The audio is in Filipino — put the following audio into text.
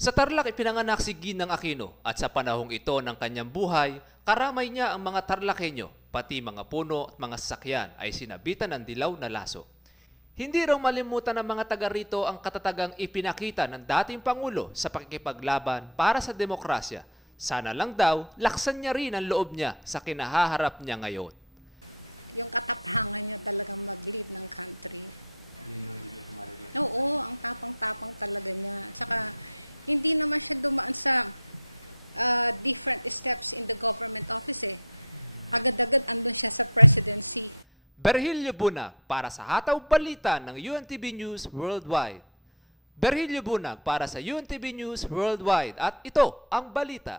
Sa Tarlac ipinanganak si Ginang Aquino at sa panahong ito ng kanyang buhay, karamay niya ang mga Tarlakenyo, pati mga puno at mga sasakyan ay sinabitan ng dilaw na laso. Hindi raw malimutan ng mga taga rito ang katatagang ipinakita ng dating Pangulo sa pakikipaglaban para sa demokrasya. Sana lang daw, laksan niya rin ang loob niya sa kinahaharap niya ngayon. Berhilyo Bunag para sa Hataw Balita ng UNTV News Worldwide. Berhilyo Bunag para sa UNTV News Worldwide at ito ang balita.